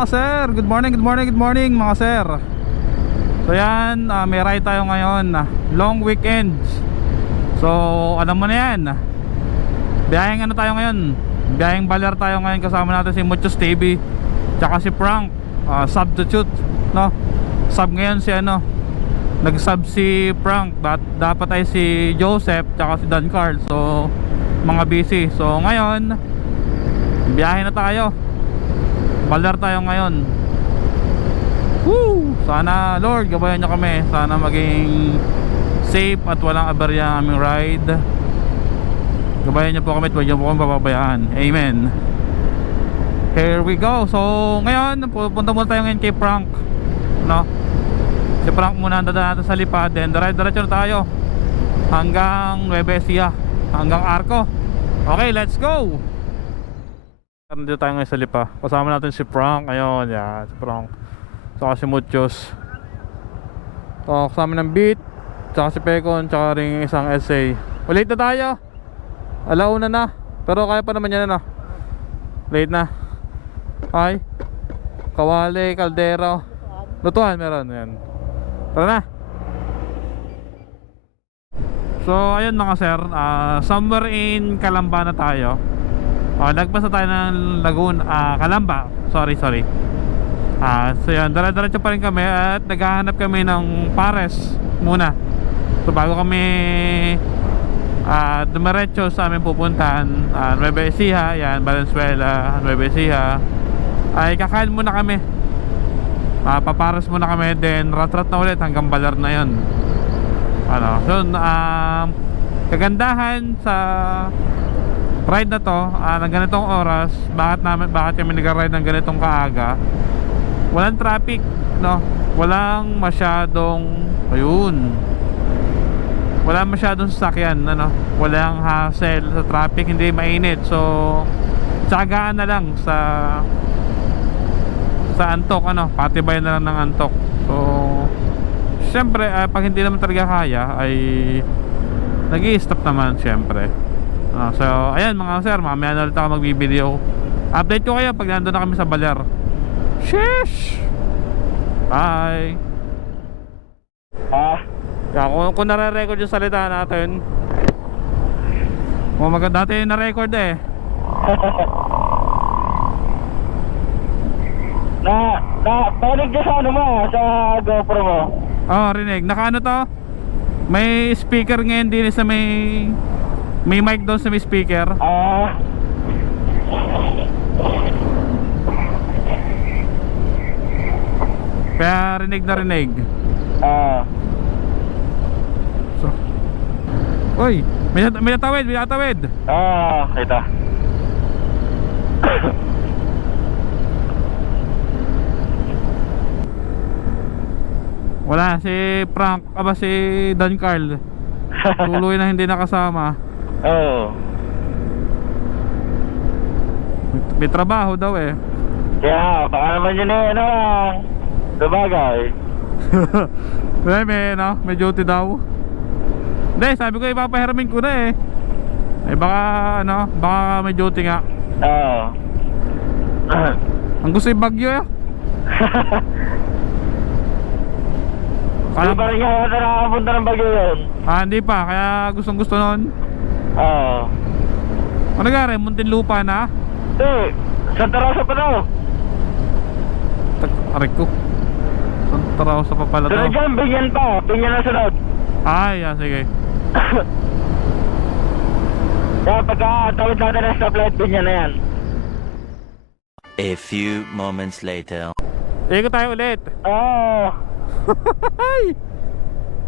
mga sir? Good morning, good morning, good morning mga sir. So yan, ah, may ride tayo ngayon. Long weekend So alam mo na yan. Biyaheng ano tayo ngayon? Biyaheng baler tayo ngayon. Kasama natin si Muchos TV Tsaka si Frank. Ah, Substitute no? Sub ngayon si ano? Nag-sub si Frank. Dat Dapat ay si Joseph Tsaka si Dan Carl. So mga busy. So ngayon Biyahe na tayo Baler tayo ngayon. Woo! Sana Lord gabayan nyo kami. Sana maging safe at walang aberya ang aming ride. Gabayan nyo po kami at huwag nyo po kami papabayaan. Amen. Here we go. So ngayon pupunta muna tayo ngayon kay Frank. No? Si Frank muna ang dadaan natin sa lipad. Then dire-diretso na tayo. Hanggang Nueva Ecija. Hanggang Arco. Okay let's go Nandito tayo ngayon sa Lipa. Kasama natin si Frank. Ayun, yan. Si Frank. Saka si Muchos. So, kasama ng Beat. Saka si Pecon. Saka rin isang essay. Ulit na tayo. Alauna na. Pero kaya pa naman yan na. Late na. Ay. Kawali, kaldero. Lutuan meron. Yan. Tara na. So, ayun mga sir. ah, somewhere in Calamba na tayo. Oh, nagpasa tayo ng Lagoon, ah, Calamba. Sorry, sorry. Ah, so yan, dala-diretso pa rin kami at naghahanap kami ng pares muna. So bago kami ah dumiretso sa aming pupuntahan, ah, Nueva Ecija, yan, Valenzuela, Nueva Ecija, ay kakain muna kami. Ah, papares muna kami, then rat-rat na ulit hanggang Balar na yon. Ano, so, um, kagandahan sa ride na to ah, ng ganitong oras bakit namin bakit kami nag-ride ng ganitong kaaga? Walang traffic no? Walang masyadong ayun. Wala masyadong sasakyan ano? Walang hassle sa traffic hindi mainit. So tsagaan na lang sa sa antok ano? Patibay na lang ng antok. So syempre ah, pag hindi naman talaga kaya ay nag stop naman syempre Ah, so, ayan mga sir, mamaya na ulit ako magbibideo. Update ko kayo pag nandun na kami sa Baler. Sheesh! Bye! Ah, Kaya kung, kung nare-record yung salita natin, kung maganda dati na-record eh. na, na, paninig ka sa ano mo, sa GoPro mo. Oh, rinig. Naka ano to? May speaker ngayon din sa may may mic doon sa may speaker. Ah, Kaya rinig na rinig. ah, So, Uy, may, nat- may natawid, may natawid. ah, kita. Wala, si Frank, aba si Dan Carl. Tuloy na hindi nakasama. Oo. May, trabaho daw eh. Kaya, baka naman yun eh, ano lang. Sabagay. may, may, no, may duty daw. Hindi, sabi ko ipapahiramin ko na eh. Eh baka, ano, baka may duty nga. Oo. Ang gusto yung bagyo eh. Ano Kaya, pa rin kaya na nakapunta ng bagyo yun? ah, hindi pa, kaya gustong gusto nun. Oo. Ano gari, muntin lupa na. Eh, sa Tarasa pa daw. Tag, aray ko. Saan taraw sa papala to? Sunod dyan, binyan pa. Binyan na sunod. Ay, ah, sige. Kaya pagka tawid natin ng stoplight, binyan na yan. A few moments later. Ikot tayo ulit. Oo. Ay!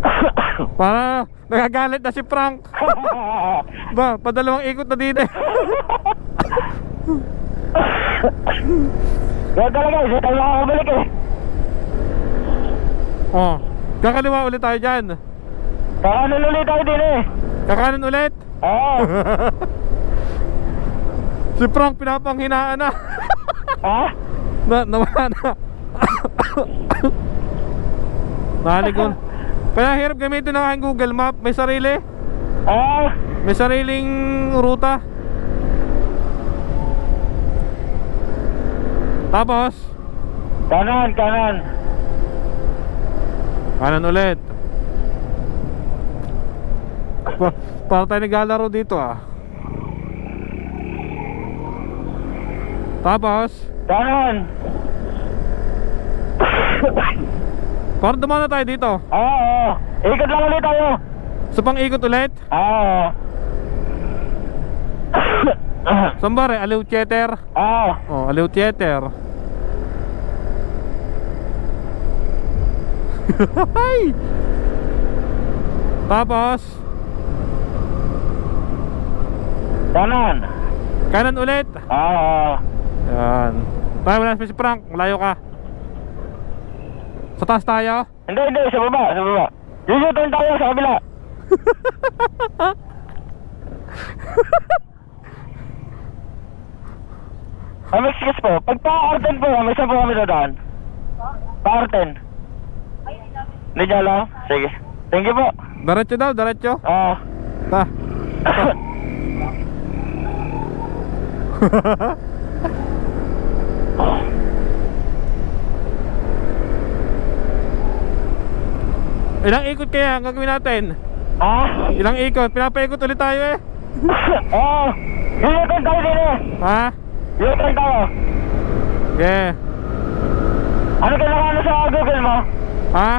Para nagagalit na si Frank. Ba, padalawang ikot na eh. Kaya talaga, isa tayo makakabalik eh. Oh, kakaliwa ulit tayo dyan. Kakanan ulit tayo din eh. Kakanan ulit. Oo. Si Frank pinapanghinaan na. ha? na nawala na. Naligon. Kaya hirap gamitin ng aking Google Map. May sarili. Ah, May sariling ruta. Tapos, Kanan, kanan. Kanan ulit. Pa para tayo naglalaro dito ah. Tapos, Kanan. Para dumana tayo dito. Oo. Ikot lang ulit tayo. So pang ikot ulit. Oo. Sambare, aliw theater. Oo. Oh, aliw theater. Hay! Tapos, Kanan. kanan ulit. Oo. Yan. Tayo wala si Frank, malayo ka. Sa taas tayo. Hindi, hindi. Sa baba, sa baba. Yusutan tayo sa kabila. Ang excuse po, pag pa-Arten po, may saan po kami dadaan? Pa-Arten. Hindi niya alam? Sige. Thank you po. Diretso daw, diretso. Ah. Ta. Ilang ikot kaya ang gagawin natin? ah? Ilang ikot? Pinapaikot ulit tayo eh. Oo. Yusutan tayo din eh. Ha? Yusutan tayo. Yeah. Ano ka naka ano sa Google mo? Ha?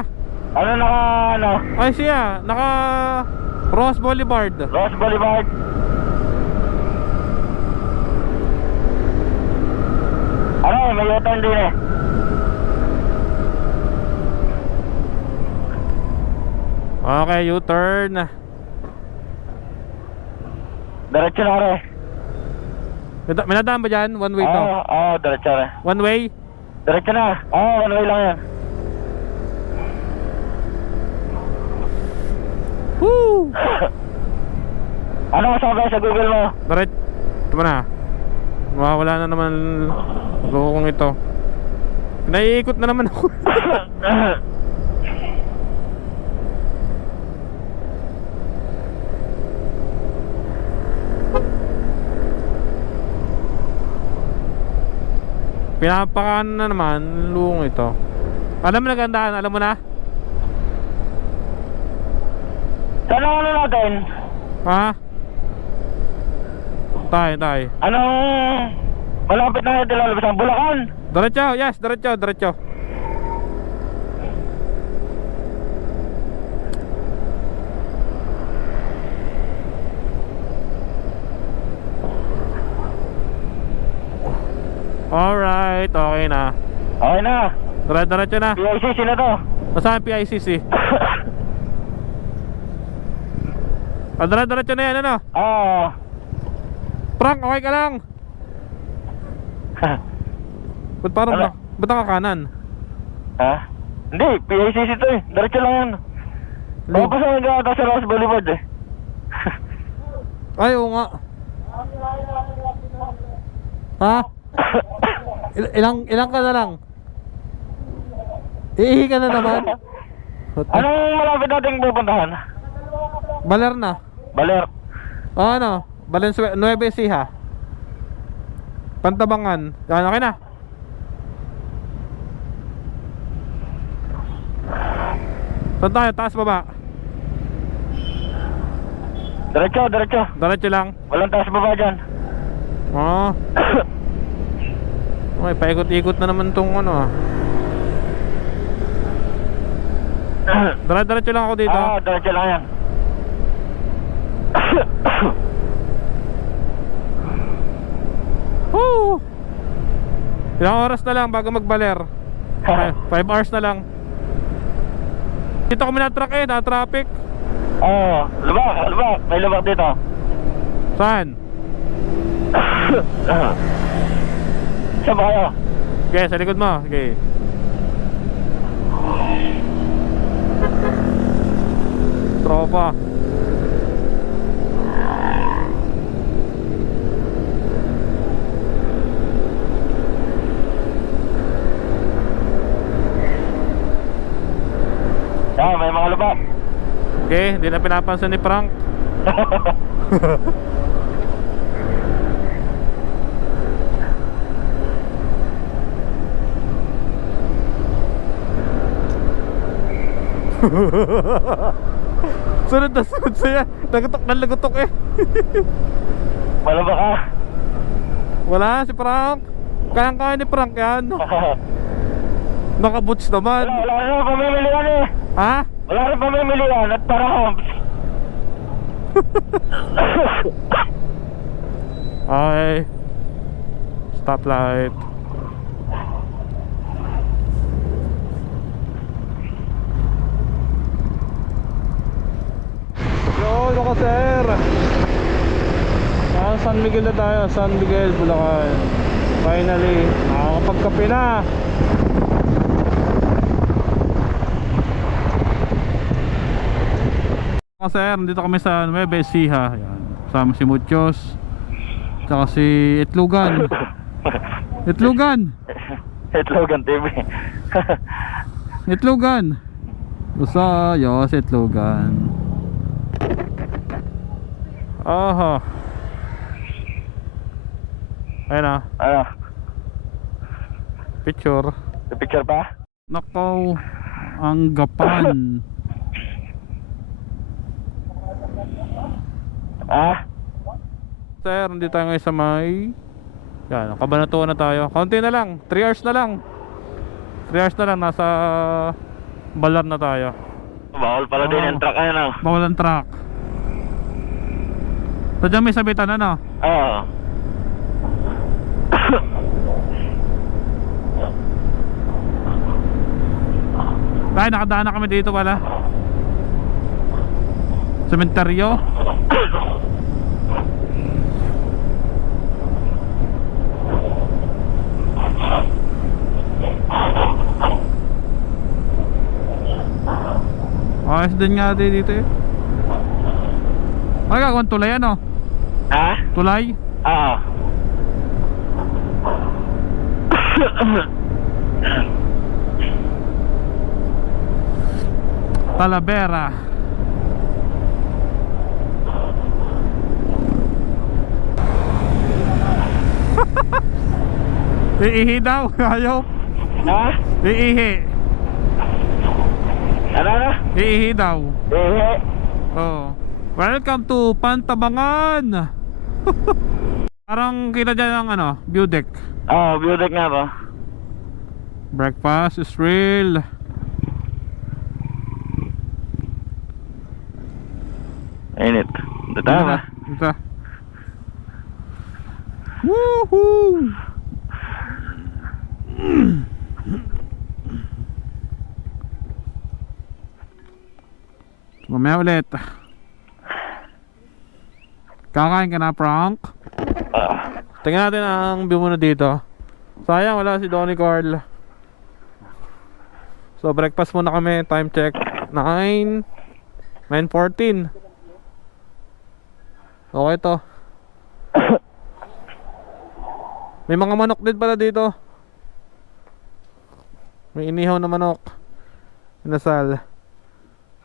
Ano naka ano? Ay siya, naka Ross Boulevard. Ross Boulevard. Ano may U-turn din eh. Okay, U-turn. Diretso na rin. May may nadaan ba dyan? One way Oo, to. oo, diretso na. One way? Diretso na. Oo, one way lang yan. Woo! ano masabi sa Google mo? Diret. Ito ba na? Mawawala na naman lukong ito. Naiikot na naman ako. Pinapakaan na naman lukong ito. Alam mo na gandaan, alam mo na? Saan ang ano natin? Ha? Tay, tay. Anong malapit na natin lalabas ang Bulacan? Diretso, yes, diretso, diretso. Alright, okay na. Okay na. Dire diretso na. PICC na to. Nasaan ang PICC? Ah, dire diretso na yan, ano? Oo. Frank, okay ka lang? Ba't parang Ano? ba? Ba't nakakanan? ha? Hindi, PICC to eh. Diretso lang yan. Lu- Tapos ang nagkakata sa Ross Boulevard eh. Ay, oo nga. Ha? Il- ilang ilang ka na lang? Iihi ka na naman? Anong malapit nating pupuntahan? Baler na. Baler. Ah, ano? Valenzuela, Nueva Ecija. Pantabangan. Yan, okay na. Saan tayo? Taas baba? Diretso, diretso. Diretso lang. Walang taas baba dyan. Oo. Okay, paikot-ikot na naman tong ano. Dire-diretso lang ako dito. Ah, diretso lang yan. Woo! Ilang oras na lang bago magbaler? 5 hours na lang. Dito kami na-truck eh, na-traffic. Oo, lubak, lubak. May lubak dito. Saan? Saan ba kayo? Okay, sa likod mo. Okay. Tropa. Ah, may mga lubak. Okay, hindi na pinapansin ni Frank. sunod na sunod sa'yo. Nagutok na lagutok eh. Wala ba ka? Wala si Frank. Kayang-kaya ni Frank yan. Nakaboots naman. wala, wala na pamimilihan eh. Ha? Wala rin pamimilihan at para homes. Okay. Stoplight. Yo, ako sir. Ah, San Miguel na tayo, San Miguel, Bulacan. Finally, nakakapagkape na. Ako sir, dito kami sa Nueva Ecija. Kasama si Muchos. Tsaka si Itlugan. Itlugan. Itlogan TV. Itlugan. Usa, yo, si Itlugan. Aha. Ayun na, ano? picture. May picture pa? Nakaw, ang gapan. Ah? Sir, hindi tayo ngayon sa may... Yan, kabanatuan na tayo. Kaunti na lang, 3 hours na lang. 3 hours na lang, nasa... Balar na tayo. Bawal pala din Oo. yung truck ano. Bawal ang truck. So dyan may sabitan ano? Oo. Ay, nakadaan na kami dito pala. Sementeryo. Ayos din nga dito eh. Ano gagawin tulay ano? Ha? Tulay? Oo. Talavera. Iihi daw, ayaw. ha? Iihi. Ano na? Iihi daw. Eh, Oh. Welcome to Pantabangan. Parang kita dyan ang ano, view deck. Oo, oh, view deck nga ba? Breakfast is real. Init. Ito tama. Ito. Woohoo! Mamaya ulit. Kakain ka na, Frank? Ah. Tingnan natin ang view muna dito. Sayang wala si Donnie Carl. So breakfast muna kami, time check 9 9:14. Okay to. May mga manok din pala dito. May inihaw na manok. Inasal.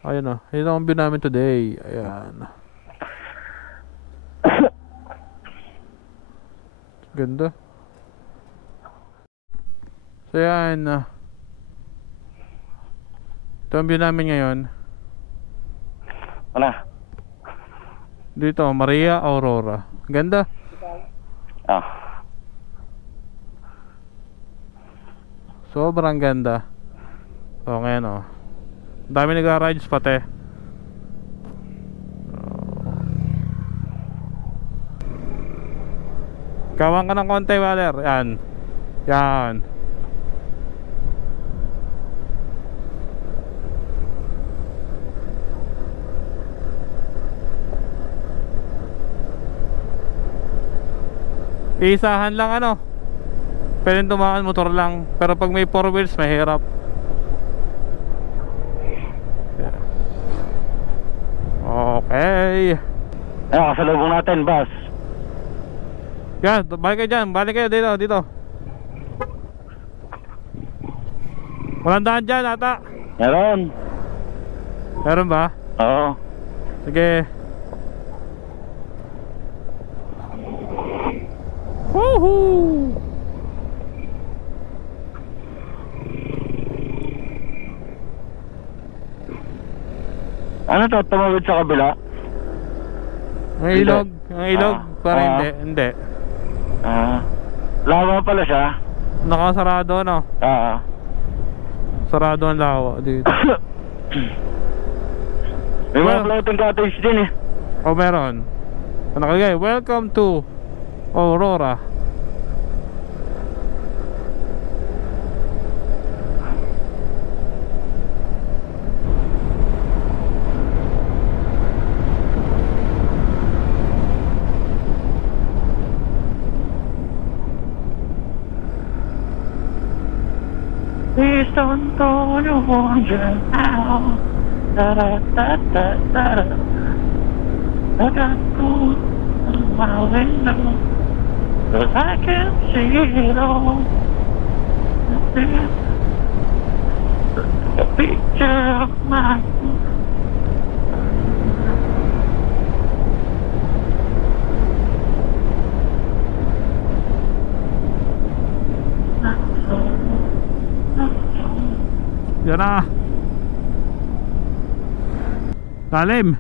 Ayun oh. Ito ang view namin today. Ayan. Ganda. So yan. ah. Ito ang view namin ngayon. Ano? Dito, Maria Aurora. Ganda. Ah. Sobrang ganda. So ngayon oh. Dami nagra-rides pati. Kawang ka ng konti, Waller. Yan. Yan. Isahan lang ano. Pwede tumakan motor lang. Pero pag may four wheels, mahirap. Okay. Ano, kasalubong natin, boss. Yan, balik kayo dyan. Balik kayo dito, dito. Walang daan dyan, ata. Meron. Meron ba? Oo. Sige. Woohoo! Ano to, tumawid sa kabila? Ang ilog, ang ilog, Ah, parang ah. hindi, hindi. Ah. lawa pala siya. Nakasarado no? Oo. Sarado ang lawa dito. May mga Well- floating cottage din eh. O meron. Ano nakalagay? Welcome to Aurora. To wander now. Da da da da da da. I got gold on my window. Cause I can't see it all. A picture of my na. Lalim.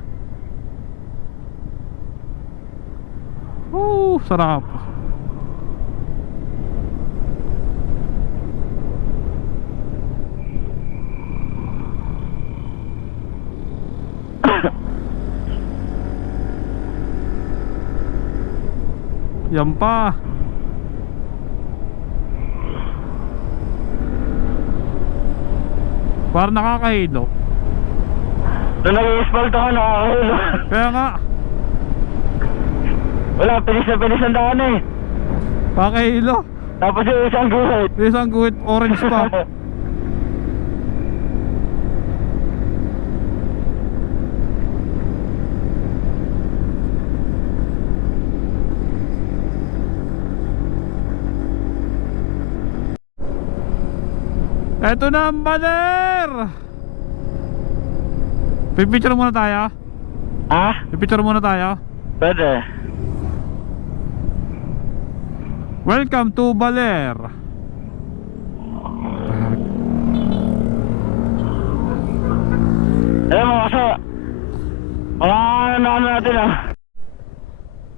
Oh, sarap. Yan pa. Parang nakakahilo. Doon nag-i-spalt ako nakakahilo. Kaya nga, Wala, pinis na pinis ang daan eh. pakahilo. Tapos yung isang guhit. Isang guhit orange pa. Eto na ang banner! Pipicture muna tayo. ah? Pipicture muna tayo. Pwede. Welcome to Baler. Eh mga kaso. Mga ano ano natin ah.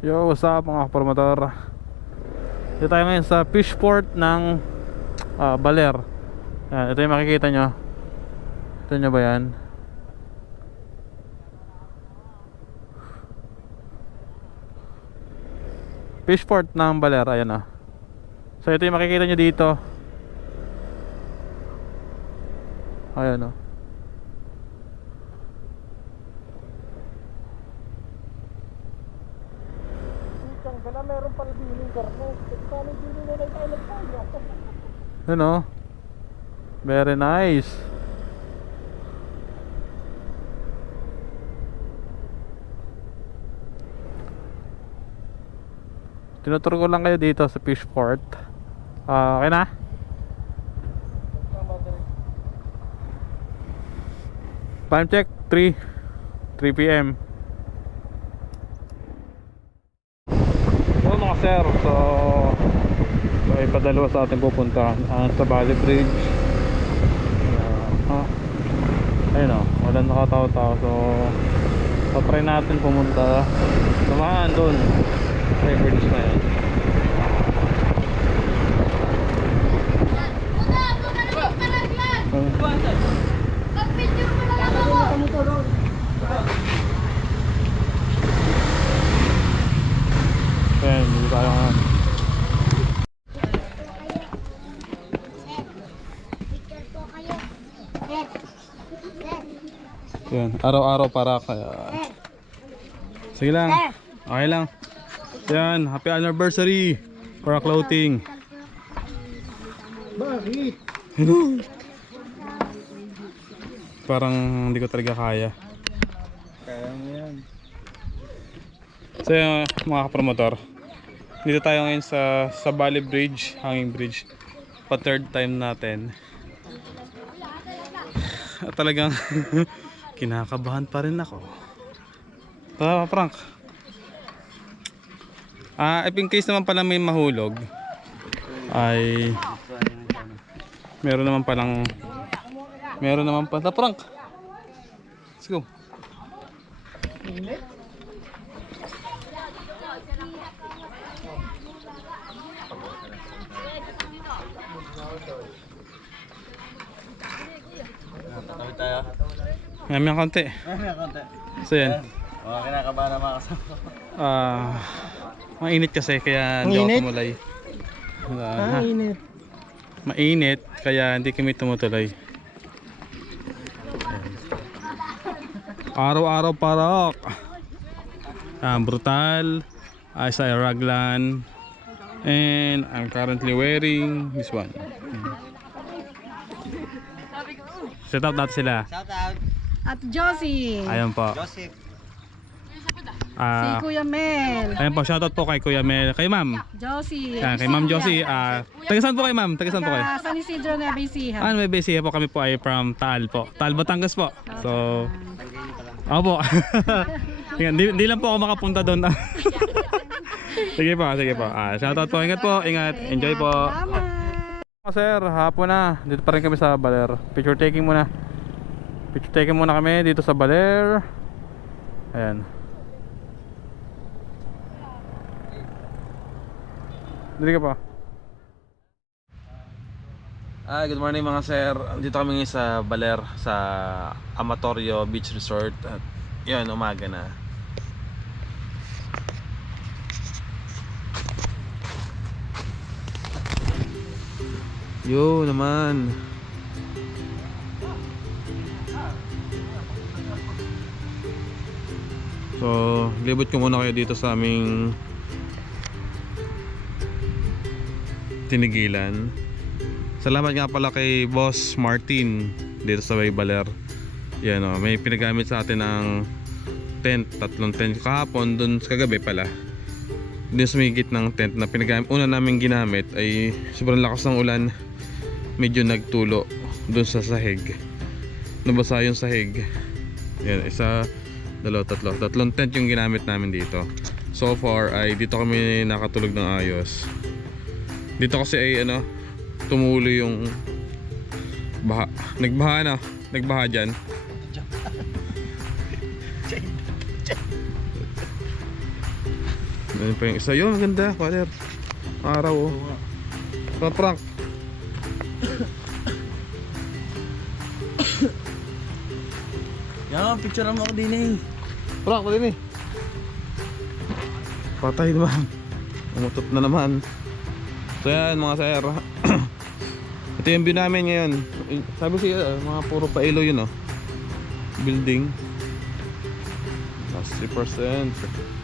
Yo, what's up mga promotor? Dito tayo ngayon sa fishport ng ah, Baler. Yan, ito yung makikita nyo. Ito nyo ba yan? Fishport ng Baler, ayan ah. So ito yung makikita nyo dito. Ayan oh. Ano? Very nice. Tinuturo ko lang kayo dito sa Fishport. Ah, okay na? Time check 3 3 p.m. So mga sir, so so ipadalawa sa ating pupuntahan ah, sa Valley Bridge. Ayun o, wala nakatawa-tawa. So, so try natin pumunta. Tumaan doon. Sa bridge na ako. Ayan, dito tayo ngayon. Araw-araw para kaya. Sige lang. Okay lang. Yan, happy anniversary for a clothing. Bakit? Parang hindi ko talaga kaya. Kaya mo yan. So yun, mga kapromotor. Dito tayo ngayon sa sa Valley Bridge, hanging bridge. Pa third time natin. At talagang kinakabahan pa rin ako. Tama, Frank. Ah, if in case naman pala may mahulog, ay meron naman palang meron naman pa. Ta, Frank. Let's go. Ngayon yung konti. Ay, konti. So yan. Mga kinakabahan na mga kasama. Ah, mainit kasi kaya hindi ako Mainit? tumuloy. Ah, init. mainit kaya hindi kami tumutuloy. Araw-araw parok. Ah, brutal. I say raglan. And I'm currently wearing this one. Set up natin sila. Shout out. At Josie. Ayun po. Joseph. Si Ah, Kuya Mel. ayun po, shoutout po kay Kuya Mel. Kay Ma'am. Josie. Yan, kay Ma'am Josie. Ah, taga saan po kay Ma'am? Taga saan po kayo? Taga San Isidro Nueva Ecija. Ah, may basic po kami po ay from Taal po. Taal, Batangas po. So, Opo. Yan, di, di lang po ako makapunta doon. sige po, sige po. Ah, shoutout po. Ingat po, ingat. Enjoy po. Salamat. Oh, sir, hapon na. Dito pa rin kami sa Baler. Picture taking muna. Picture taking muna kami dito sa Baler. Ayan. Dili ka pa. Ah, good morning mga sir. Dito kami ngayon sa Baler sa Amatorio Beach Resort. At yun, umaga na. Yo naman. So, libot ko muna kayo dito sa aming tinigilan. Salamat nga pala kay Boss Martin dito sa Bay Baler. Yan o, may pinagamit sa atin ng tent, tatlong tent kahapon dun kagabi pala. Dun sa may ng tent na pinagamit, una namin ginamit ay sobrang lakas ng ulan. Medyo nagtulo dun sa sahig. Nabasa yung sahig. Yan, isa, dalawa, tatlo. Tatlong tent yung ginamit namin dito. So far ay dito kami nakatulog ng ayos. Dito kasi ay ano, tumulo yung baha. Nagbaha na. Nagbaha dyan. Ano pa yung isa? Yun, maganda. Father. Araw oh. Prank Yan, picture mo ako din eh. Prank ko din eh. Patay naman. Umutot na naman. So yan mga sir. Ito yung view namin ngayon. Sabi siya, mga puro pailo yun oh. Building. Last 3%.